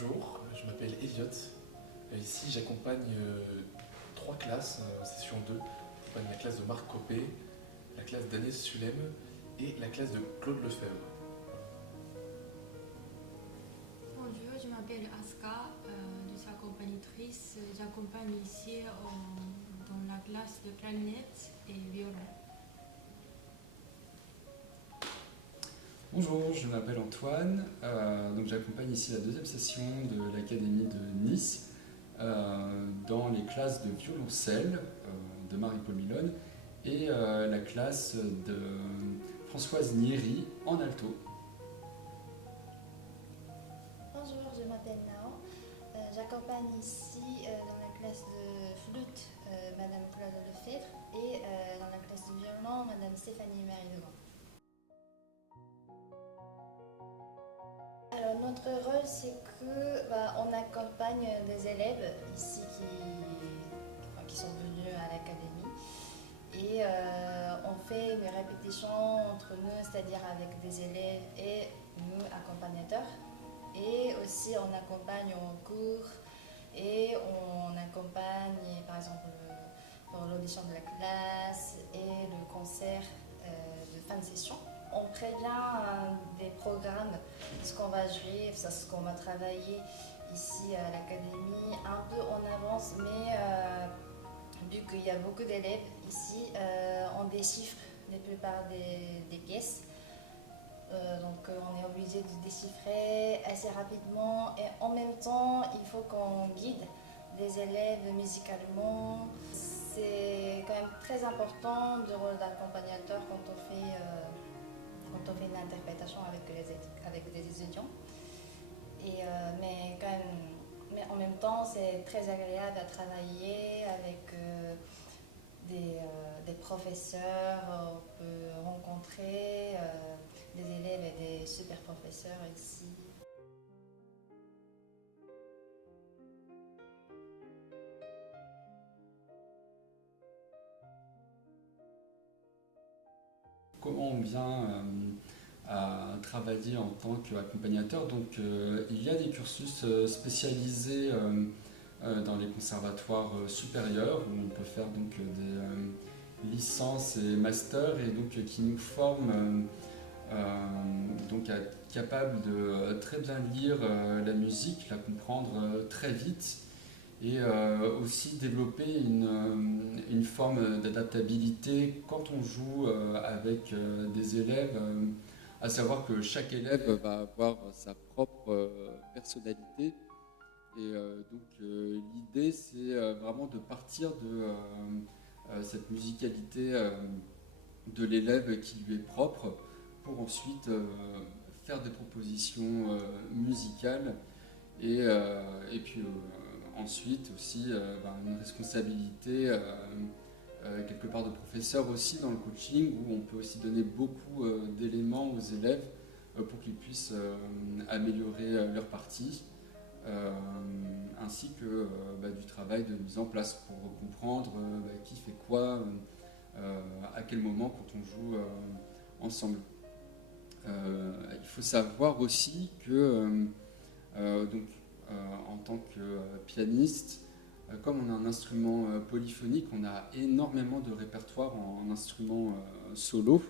Bonjour, je m'appelle Elliot. Ici, j'accompagne trois classes en session 2. J'accompagne la classe de Marc Copé, la classe d'Agnès Sulem et la classe de Claude Lefebvre. Bonjour, je m'appelle Aska, je suis accompagnatrice. J'accompagne ici dans la classe de clarinette et violon. Bonjour, je m'appelle Antoine, donc j'accompagne ici la deuxième session de l'Académie de Nice dans les classes de violoncelle de Marie-Paul Milone et la classe de Françoise Nieri en alto. Bonjour, je m'appelle Nao. J'accompagne ici dans la classe de flûte Madame Claude Lefebvre et dans la classe de violon Madame Stéphanie Marie-Devant. Alors notre rôle c'est que on accompagne des élèves ici qui sont venus à l'académie et on fait une répétition entre nous, c'est-à-dire avec des élèves et nous accompagnateurs. Et aussi on accompagne en cours et on accompagne par exemple pour l'audition de la classe et le concert de fin de session. On prévient des programmes, ce qu'on va jouer, ce qu'on va travailler ici à l'académie un peu en avance, mais vu qu'il y a beaucoup d'élèves ici, on déchiffre la plupart des pièces. Donc on est obligé de déchiffrer assez rapidement et en même temps il faut qu'on guide les élèves musicalement. C'est quand même très important le rôle d'accompagnateur quand on fait une interprétation avec des étudiants. Mais en même temps c'est très agréable à travailler avec des professeurs. On peut rencontrer des élèves et des super professeurs ici. Comment on vient à travailler en tant qu'accompagnateur? Donc il y a des cursus spécialisés dans les conservatoires supérieurs où on peut faire donc des licences et masters et donc qui nous forment donc à être capable de très bien lire la musique, la comprendre très vite et aussi développer une forme d'adaptabilité quand on joue avec des élèves, à savoir que chaque élève va avoir sa propre personnalité. Et donc l'idée c'est vraiment de partir de cette musicalité de l'élève qui lui est propre pour ensuite faire des propositions musicales et puis ensuite aussi une responsabilité quelque part de professeur aussi dans le coaching où on peut aussi donner beaucoup d'éléments aux élèves pour qu'ils puissent améliorer leur partie. Ainsi que du travail de mise en place pour comprendre qui fait quoi, à quel moment quand on joue ensemble. Il faut savoir aussi que en tant que pianiste, comme on a un instrument polyphonique, on a énormément de répertoire en instruments solo,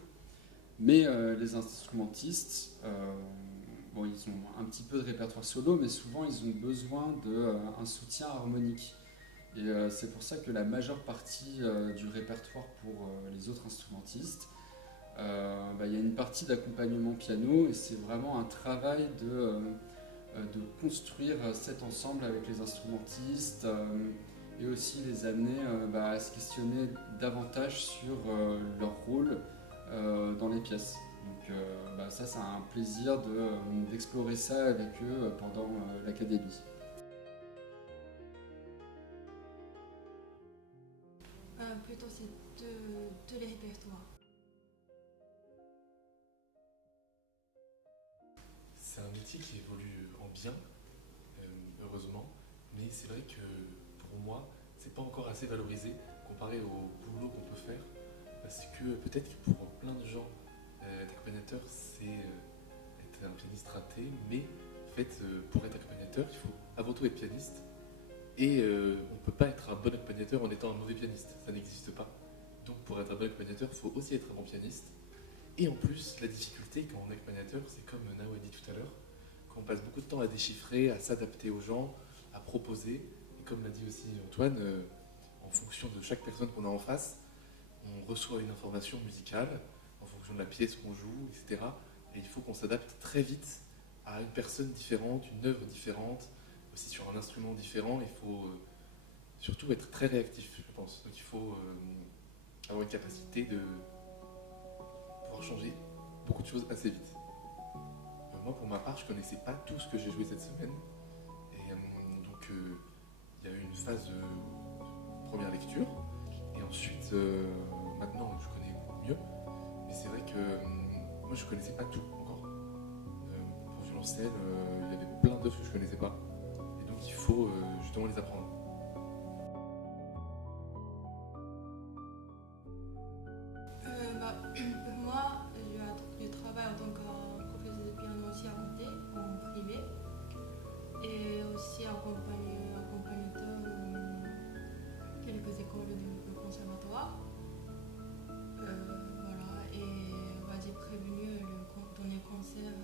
mais les instrumentistes ils ont un petit peu de répertoire solo, mais souvent ils ont besoin d'un soutien harmonique. Et c'est pour ça que la majeure partie du répertoire pour les autres instrumentistes, il y a une partie d'accompagnement piano et c'est vraiment un travail de construire cet ensemble avec les instrumentistes et aussi les amener à se questionner davantage sur leur rôle dans les pièces. Donc ça c'est un plaisir d'explorer ça avec eux pendant l'académie. Plutôt c'est tous les répertoires. C'est un métier qui évolue en bien, heureusement, mais c'est vrai que pour moi, c'est pas encore assez valorisé comparé au boulot qu'on peut faire, parce que peut-être que pour plein de gens, être accompagnateur, c'est être un pianiste raté, mais en fait, pour être accompagnateur, accompagnateur, il faut avant tout être pianiste. Et on ne peut pas être un bon accompagnateur en étant un mauvais pianiste, ça n'existe pas. Donc pour être un bon accompagnateur, il faut aussi être un bon pianiste. Et en plus, la difficulté quand on est accompagnateur, c'est comme Nao a dit tout à l'heure, qu'on passe beaucoup de temps à déchiffrer, à s'adapter aux gens, à proposer. Et comme l'a dit aussi Antoine, en fonction de chaque personne qu'on a en face, on reçoit une information musicale, en fonction de la pièce qu'on joue, etc. Et il faut qu'on s'adapte très vite à une personne différente, une œuvre différente, aussi sur un instrument différent. Il faut surtout être très réactif, je pense. Donc il faut avoir une capacité de pouvoir changer beaucoup de choses assez vite. Moi, pour ma part, je ne connaissais pas tout ce que j'ai joué cette semaine. Et donc, il y a eu une phase de première lecture. Et ensuite, maintenant, je connais mieux. Mais c'est vrai que moi, je ne connaissais pas tout encore. Pour violoncelle, il y avait plein d'œuvres que je ne connaissais pas. Et donc, il faut justement les apprendre. Moi, je travaille en tant que professeur de piano aussi à côté, en privé, et aussi accompagnateur dans quelques écoles de conservatoire. Voilà, et j'ai prévenu donner concert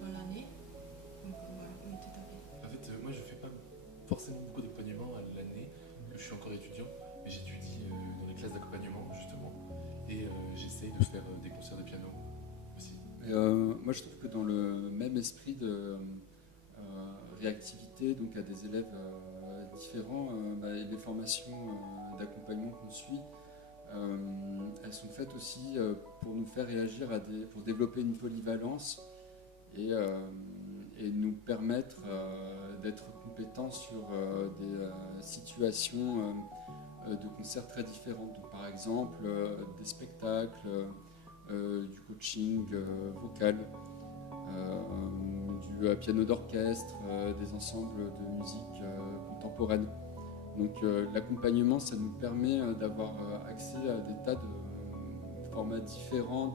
dans l'année. Donc voilà, oui, tout à fait. En fait, moi, je ne fais pas forcément beaucoup d'accompagnement à l'année, je suis encore étudiant, mais j'étudie dans les classes d'accompagnement, justement, et j'essaye de faire des concerts de piano aussi. Moi, je trouve que dans le même esprit de réactivité, donc à des élèves différents, les formations d'accompagnement qu'on suit, elles sont faites aussi pour nous faire réagir pour développer une polyvalence et nous permettre d'être compétents sur des situations de concerts très différentes. Donc, par exemple, des spectacles, du coaching vocal, du piano d'orchestre, des ensembles de musique contemporaine. Donc l'accompagnement, ça nous permet d'avoir accès à des tas de formats différents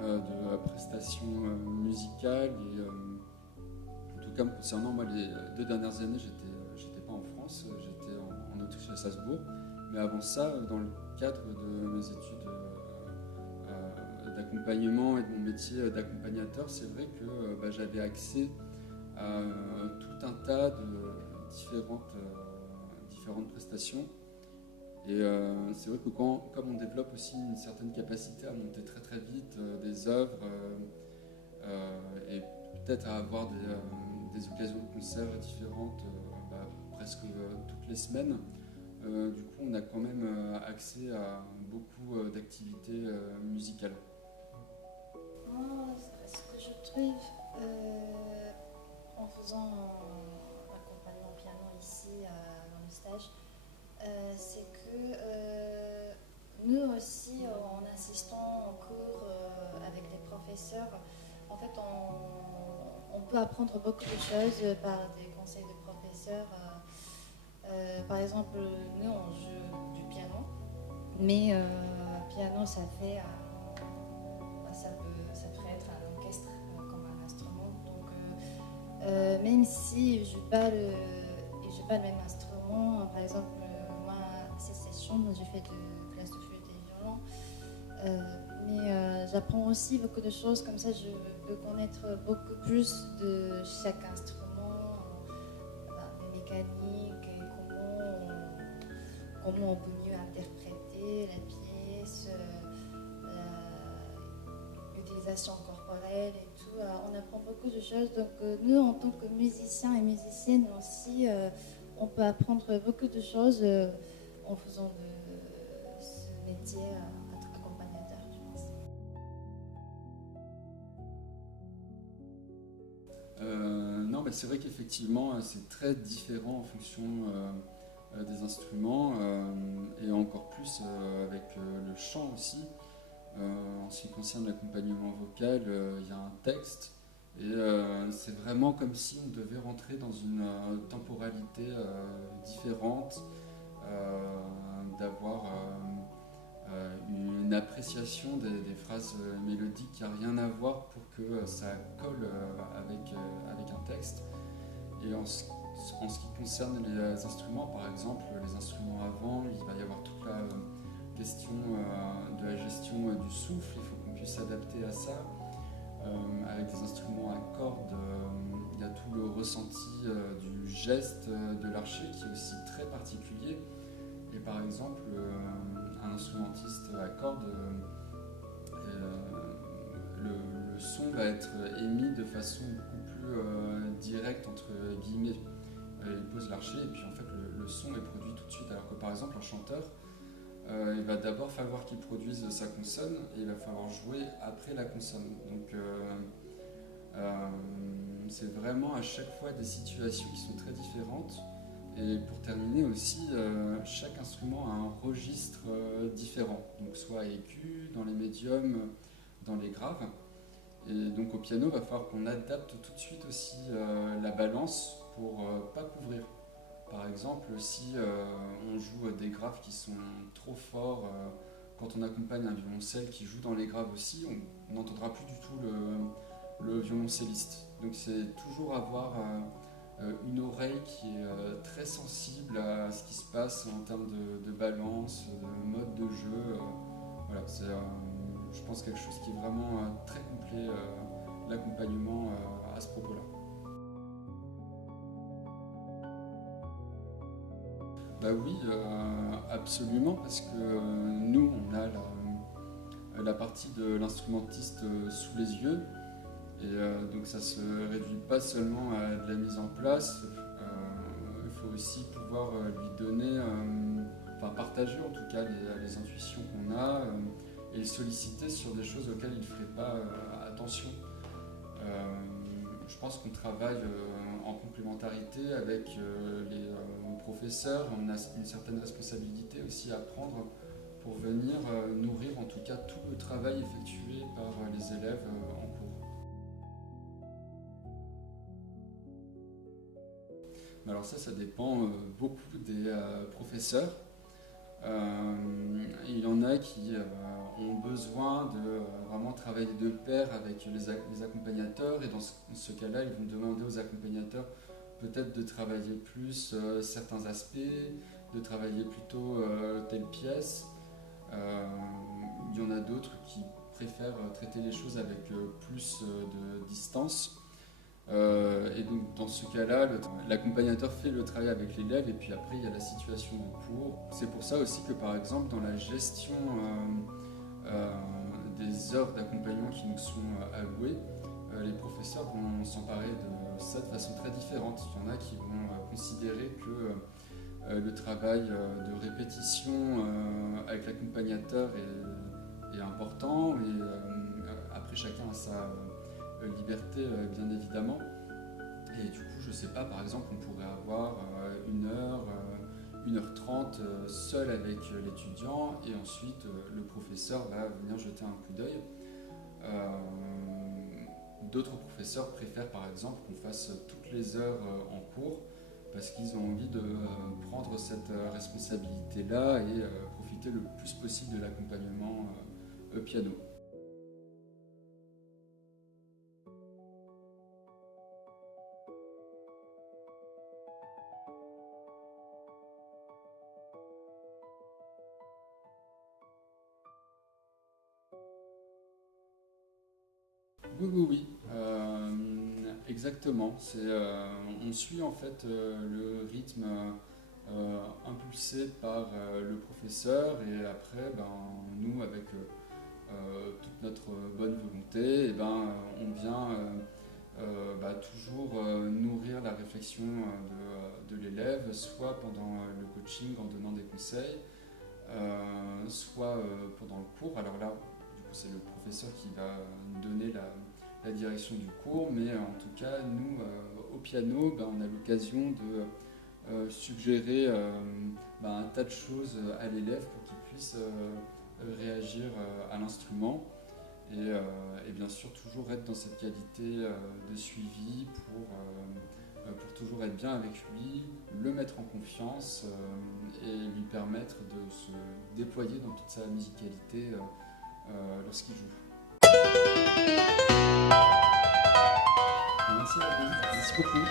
de prestations musicales. Et en tout cas, me concernant, moi, les 2 dernières années, j'étais pas en France, j'étais en Autriche à Salzbourg. Mais avant ça, dans le cadre de mes études d'accompagnement et de mon métier d'accompagnateur, c'est vrai que j'avais accès à tout un tas de différentes prestations. Et c'est vrai que comme on développe aussi une certaine capacité à monter très très vite des œuvres et peut-être à avoir des occasions de concerts différentes presque toutes les semaines, du coup on a quand même accès à beaucoup d'activités musicales. Moi, ce que je trouve en faisant l'accompagnement piano ici dans le stage, c'est que nous aussi, en assistant au cours avec les professeurs, en fait, on peut apprendre beaucoup de choses par des conseils de professeurs. Par exemple, nous, on joue du piano, mais piano, ça peut être un orchestre comme un instrument. Donc, même si je joue pas le même instrument, par exemple, moi, cette session, je fais de classe de flûte et violon, mais j'apprends aussi beaucoup de choses, comme ça je peux connaître beaucoup plus de chaque instrument, les mécaniques, et comment on peut mieux interpréter la pièce, l'utilisation corporelle et tout. On apprend beaucoup de choses, donc nous en tant que musiciens et musiciennes aussi, on peut apprendre beaucoup de choses en faisant de ce métier accompagnateur, je pense. Non, mais c'est vrai qu'effectivement, c'est très différent en fonction des instruments et encore plus avec le chant aussi. En ce qui concerne l'accompagnement vocal, il y a un texte et c'est vraiment comme si on devait rentrer dans une temporalité différente, d'avoir une appréciation des phrases mélodiques qui n'a rien à voir pour que ça colle avec un texte. Et en ce qui concerne les instruments, par exemple, les instruments avant, il va y avoir toute la question de la gestion du souffle, il faut qu'on puisse s'adapter à ça. Avec des instruments à cordes, il y a tout le ressenti du geste de l'archer qui est aussi très particulier. Et par exemple, un instrumentiste à cordes, le son va être émis de façon beaucoup plus directe, entre guillemets. Il pose l'archer et puis en fait le son est produit tout de suite. Alors que par exemple un chanteur, il va d'abord falloir qu'il produise sa consonne et il va falloir jouer après la consonne. Donc c'est vraiment à chaque fois des situations qui sont très différentes. Et pour terminer aussi, chaque instrument a un registre différent, donc soit aigu, dans les médiums, dans les graves. Et donc au piano, il va falloir qu'on adapte tout de suite aussi la balance pour pas couvrir. Par exemple, si on joue des graves qui sont trop forts, quand on accompagne un violoncelle qui joue dans les graves aussi, on n'entendra plus du tout le violoncelliste. Donc c'est toujours avoir une oreille qui est très sensible à ce qui se passe en termes de balance, de mode de jeu. Voilà, c'est je pense quelque chose qui est vraiment très complet, l'accompagnement à ce propos-là. Bah oui, absolument, parce que nous, on a la partie de l'instrumentiste sous les yeux, et donc ça se réduit pas seulement à de la mise en place, il faut aussi pouvoir lui donner, partager en tout cas les intuitions qu'on a, et le solliciter sur des choses auxquelles il ne ferait pas attention. Je pense qu'on travaille en complémentarité avec les professeurs. On a une certaine responsabilité aussi à prendre pour venir nourrir en tout cas tout le travail effectué par les élèves en cours. Alors ça dépend beaucoup des professeurs. Il y en a qui ont besoin de vraiment travailler de pair avec les accompagnateurs, et dans ce cas-là, ils vont demander aux accompagnateurs peut-être de travailler plus certains aspects, de travailler plutôt telle pièce. Il y en a d'autres qui préfèrent traiter les choses avec plus de distance. Et donc dans ce cas-là, l'accompagnateur fait le travail avec l'élève, et puis après il y a la situation de cours. C'est pour ça aussi que par exemple dans la gestion des heures d'accompagnement qui nous sont allouées, les professeurs vont s'emparer de ça de façon très différente. Il y en a qui vont considérer que le travail de répétition avec l'accompagnateur est important, et après chacun a sa liberté bien évidemment. Et du coup je sais pas, par exemple on pourrait avoir 1h30 seul avec l'étudiant, et ensuite le professeur va venir jeter un coup d'œil. D'autres professeurs préfèrent par exemple qu'on fasse toutes les heures en cours, parce qu'ils ont envie de prendre cette responsabilité-là et profiter le plus possible de l'accompagnement piano. Oui, exactement. On suit en fait le rythme impulsé par le professeur, et après, nous, avec toute notre bonne volonté, on vient toujours nourrir la réflexion de l'élève, soit pendant le coaching en donnant des conseils, soit pendant le cours. Alors là, c'est le professeur qui va donner la direction du cours, mais en tout cas, nous, au piano, on a l'occasion de suggérer un tas de choses à l'élève pour qu'il puisse réagir à l'instrument, et bien sûr toujours être dans cette qualité de suivi pour toujours être bien avec lui, le mettre en confiance et lui permettre de se déployer dans toute sa musicalité lorsqu'il joue. Merci à vous, merci beaucoup.